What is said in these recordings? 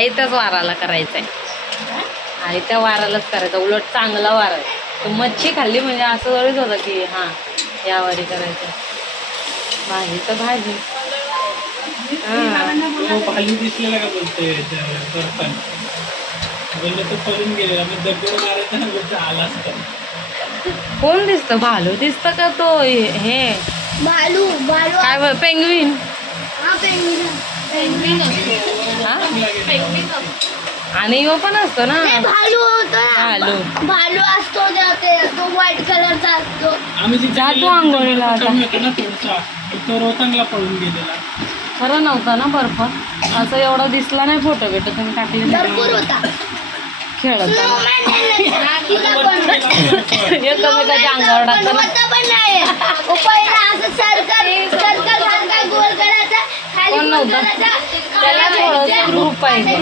आयत्याच वाराला करायचंय, आयत्या वारालाच करायचं. उलट चांगला वार आहे. तर मच्छी खाल्ली म्हणजे असं थोडीच होतं की हां या वारी करायचं. भाजी तर भाजी. खाली दिसलेला का बोलते बोलले तो पळून गेलेला. मी दगड मारायचा ना बोलतो आला असता. कोण दिसतं? भालू दिसतं का तो हे भालू भालू काय पेंग्विन? हा पेंग्विन हा आणि यो पण असतो ना भालू होतो ना भालू. भालू असतो जाते तो व्हाईट कलरचा असतो. आम्ही जिथे जातो आंघोळीला आता. कमी होता ना थोडासा, तो रोहतांगला पळून गेलेला. खरं नव्हतं ना बर्फ असं एवढं दिसला नाही. फोटो बिटो तुम्ही टाकले भरपूर होता. खेळताना एकमेकांच्या अंगावर टाकताना पण नाही. पहिला असं सर्कल सर्कल सारखा गोल करायचा खाली कोण नव्हतं? त्याला थोडंसं ग्रुप पाहिजे.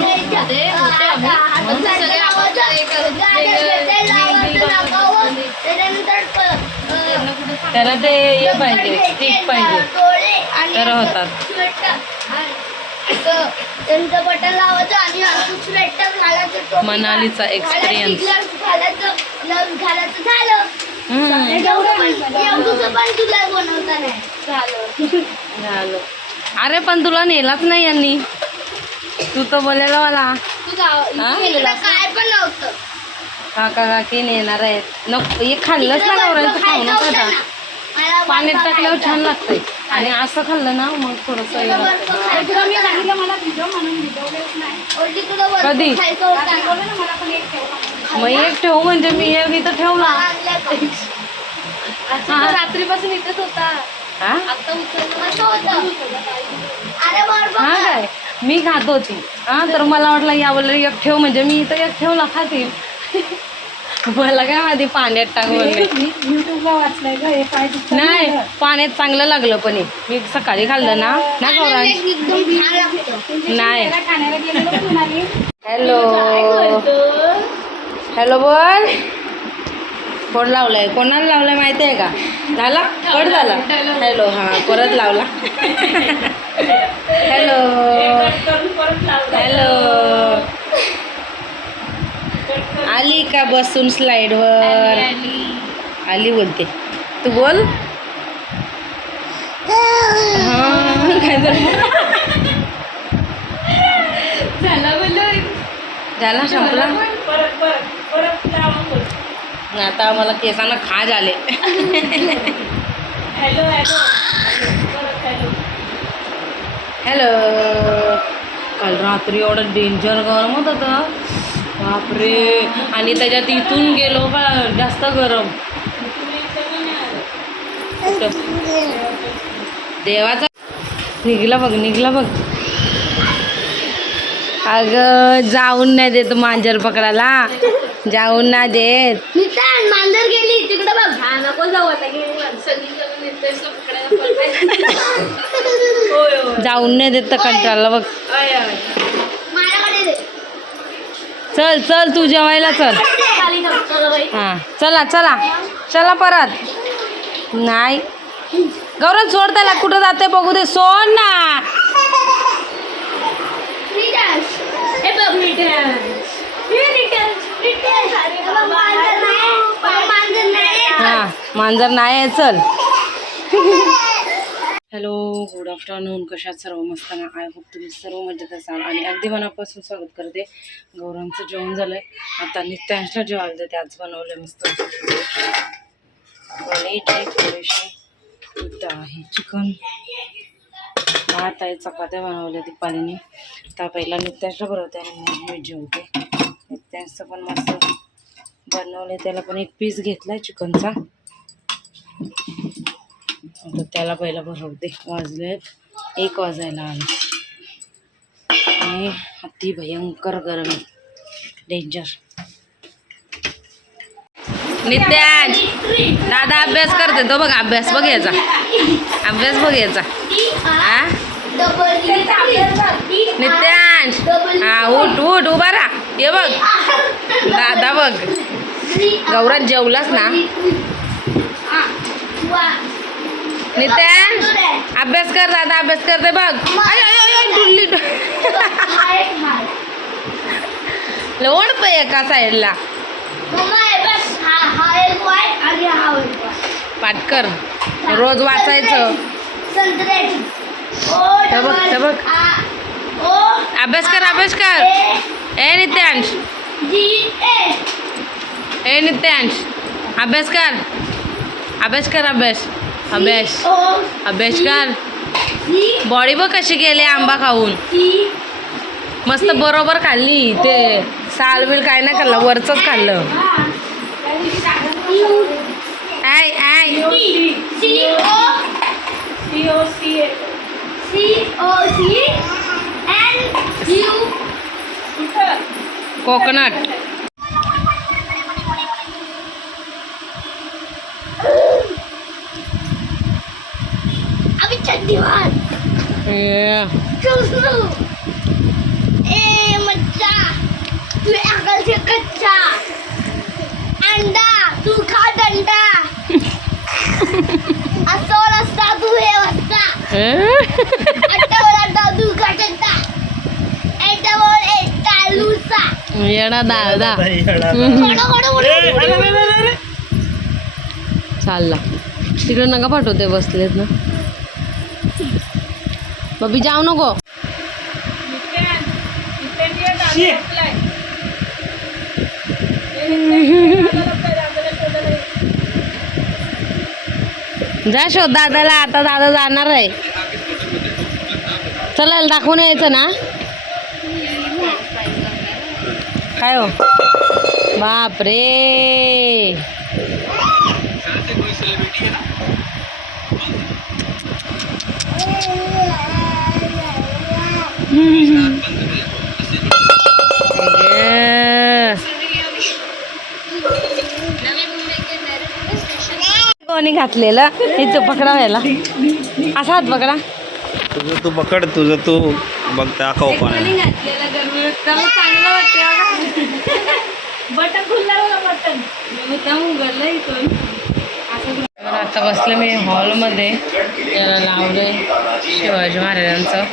त्याला ते हे पाहिजे, स्टिक पाहिजे तर होतात. त्यांचं बटन लावायचं आणि स्वेटर घालायचं. मनालीचा एक्सपिरियन्स घालायचं झालं. एवढं पण तुला बनवता नाही झालं. अरे पण तुला नेलाच नाही यांनी. तू तर बोलायला मला काय पण नव्हतं. काका काकी नेणार आहेत. नको हे खाल्लंच ना गौरांचं खाऊ नका आता. पाण्यात टाकल्यावर छान लागतंय आणि असं खाल्लं ना मग थोडंसं हे लागतं. कधी मग एक ठेवू म्हणजे मी हे इथं ठेवला. रात्रीपासून इथेच होता. हा अरे काय मी खात होती हा तर मला वाटलं या बोललं एक ठेव म्हणजे मी इथं एक ठेवला खातील. मला काय माहिती पाण्यात टाक बोलले. युट्यूबला वाचलंय का हे काय नाही पाण्यात चांगलं लागलं पण हे. मी सकाळी खाल्लं ना ना गौरांश नाही. हॅलो हॅलो बोल. कोण लावलाय? कोणाला लावलाय माहिती आहे का? झाला कट झाला. हॅलो हां परत लावला. हॅलो हॅलो आली का बसून स्लाईडवर? आली बोलते. तू बोल. हां काय झाला संपला. आता आम्हाला केसांना खाज आले. हॅलो काल रात्री एवढं डेंजर गरम होत होतं बापरे. आणि त्याच्यात इथून गेलो का जास्त गरम. देवाचा निघला बघ निघला बघ. अगं जाऊन नाही देत मांजर पकडायला. जाऊन ना देत. मांजर गेली तिकडे बघ. नको जाऊ आता जाऊन नाही देत तर कंटाळला बघ. चल चल तू जेवायला चल. हां चला चला चला परत. नाही गौरव सोड त्याला. कुठं जाते बघू दे. सोड ना. हां मांजर नाही आहे. चल. Hello good afternoon. कशात सर्व मस्त ना? आय होप तुम्ही सर्व मजेत असाल आणि अगदी मनापासून स्वागत करते. गौरांचं जेवण झालं आहे. आता नित्यांशला जेवायला देते. आज बनवलं मस्त पनीर आहे, थोडीशी आहे, चिकन, भात आहे, चपात्या बनवल्या दीपालीने. तर पहिला नित्यांशला बनवते आणि मग मी जेवते. नित्यांशचं पण मस्त बनवले. त्याला पण एक पीस घेतला आहे चिकनचा. आता त्याला पहिला भरवते. वाजलेत 1 वाजायला आले आणि अति भयंकर गरम आहे. डेंजर. नित्यांश दादा अभ्यास करते. तो बघ अभ्यास बघ याचा. अभ्यास बघ याचा. हा नित्यांश हा उठ उठ उभा राहा. ये बघ दादा बघ. गौरात जेवलास ना? नित्यांश अभ्यास कर. दादा अभ्यास करते बघ. लोण पण एका साईडला मम्मा हे बघ, हा एक वाय आणि हा एक वाय. पाटकर रोज वाचायचं. संत्र्याची. हे बघ, हे बघ. अभ्यास कर, अभ्यास कर. ए नित्यांश, ए नित्यांश, अभ्यास कर, अभ्यास कर, अभ्यास अभ्यास अभ्यास कर. बॉडी बघ कशी गेली आंबा खाऊन. मस्त बरोबर खाल्ली. ते साल बिल काय नाही खाल्लं, वरचंच खाल्लं. I I coconut. अभी चड्डीवाल ए मच्छा तू अकल से कच्चा अंडा तू खा डंडा असो रस्ता तू हे वस्ता अट्टावर तू खा डंडा एटावर एटा लूसा येडा दादा चालला तिकडे नका पाठवते. बसलेत ना बबी, जाऊ नको. जा शोध दादाला. आता दादा जाणार आहे. चला दाखवून यायचं ना. काय हो बापरे. कोणी घातलेलं हे पकडा व्हायला. असा हात पकडा. तुझं तू पकड, तुझं तू बघ. दाखव पण चांगलं वाटतं. बटन खुललं बटन आता बसले मी हॉलमध्ये. त्याला लावले शिवाजी महाराजांचं.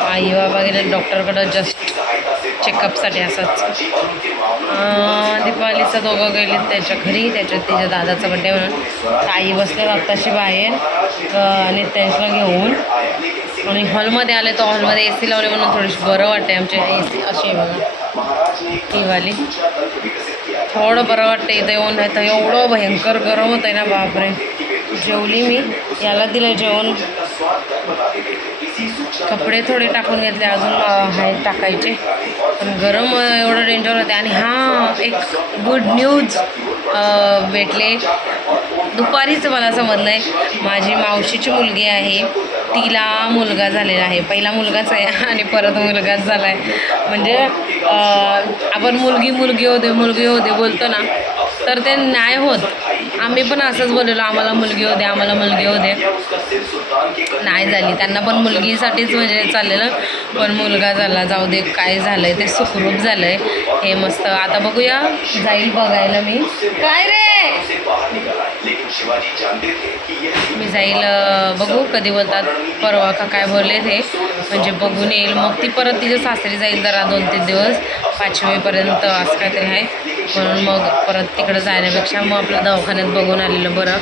आई बाबा गेले डॉक्टरकडं जस्ट चेकअपसाठी. असंच दीपावलीचं दोघं गेले त्याच्या घरी. त्याच्यात तिच्या दादाचा बड्डे म्हणून आई बसले आत्ताशी बाहेर आणि त्यांना घेऊन. आणि हॉलमध्ये आले तर हॉलमध्ये AC लावले म्हणून थोडीशी बरं वाटते. आमचे AC अशी आहे बघा ही वाली. थोडं बरं वाटतं इथं येऊन. नाही तर एवढं भयंकर गरम होतं आहे ना बापरे. जेवली मी. याला दिलं जेवण. कपडे थोडे टाकून घेतले, अजून आहे टाकायचे. पण गरम एवढं डेंजर होते. आणि हां एक गुड न्यूज भेटले दुपारीच मला समजलं आहे. माझी मावशीची मुलगी आहे, तिला मुलगा झालेला आहे. पहिला मुलगाच आहे आणि परत मुलगाच झाला आहे. म्हणजे आपण मुलगी मुलगी होते बोलतो ना, तर ते नाही होत. आम्ही पण असंच बोललेलो आम्हाला मुलगी होते, आम्हाला मुलगी होते. नाही झाली. त्यांना पण मुलगीसाठीच म्हणजे चाललेलं, पण मुलगा झाला. जाऊ दे, काय झालं आहे ते सुखरूप झालं आहे. हे मस्त. आता बघूया, जाईल बघायला मी. काय रे मी जाईल बघू कधी बोलतात. परवा का काय बोलले ते, म्हणजे बघून येईल. मग ती परत तिच्या सासरी जाईल जरा 2-3 दिवस 5वीपर्यंत असं काहीतरी आहे. म्हणून मग परत तिकडं जाण्यापेक्षा मग आपलं दवाखान्यात बघून आलेलं बरं.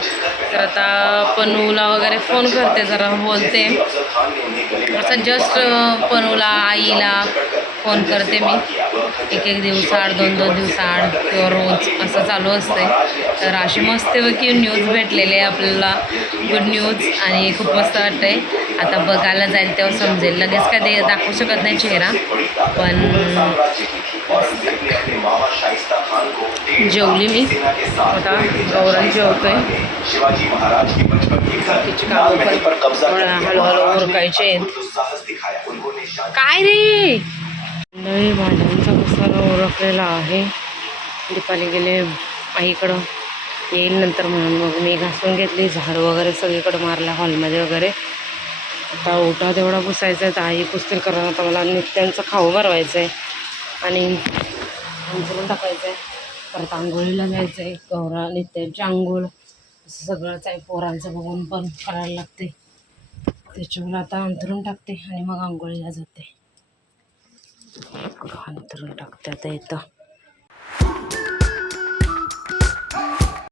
तर आता पनूला वगैरे फोन करते, जरा बोलते. असं जस्ट पनूला आईला फोन करते मी. एक दिवसाआड 2-2 दिवसाआड किंवा रोज असं चालू असते. तर अशी मस्तपैकी न्यूज भेटलेली आहे आपल्याला, गुड न्यूज. आणि खूप मस्त वाटतं आहे. आता बघायला जाईल तेव्हा समजेल. लगेच काय ते दाखवू शकत नाही चेहरा. पण जेवली मी. आता गौरव जेवतोय. बाकीची कामं पण हळूहळू उरकायचे आहेत. काय रे नाही, भाज्यांचा मसाला उरकलेला आहे. दीपाली गेले आईकडं, येईल नंतर म्हणून मग मी घासून घेतली. झाड वगैरे सगळीकडं मारला हॉलमध्ये वगैरे. आता ओटा तेवढा पुसायचा आहे. तर आई पुसतील करून आता मला नित्यांचं खाऊ भरवायचं आहे आणि अंथरून टाकायचं आहे. परत आंघोळीला जायचं आहे. गौरा नित्यांची आंघोळ असं सगळंच आहे. पोरांचं बघून पण करायला लागते. त्याच्यामुळे आता अंथरून टाकते आणि मग आंघोळीला जाते. अंतरून टाकते आता इथं.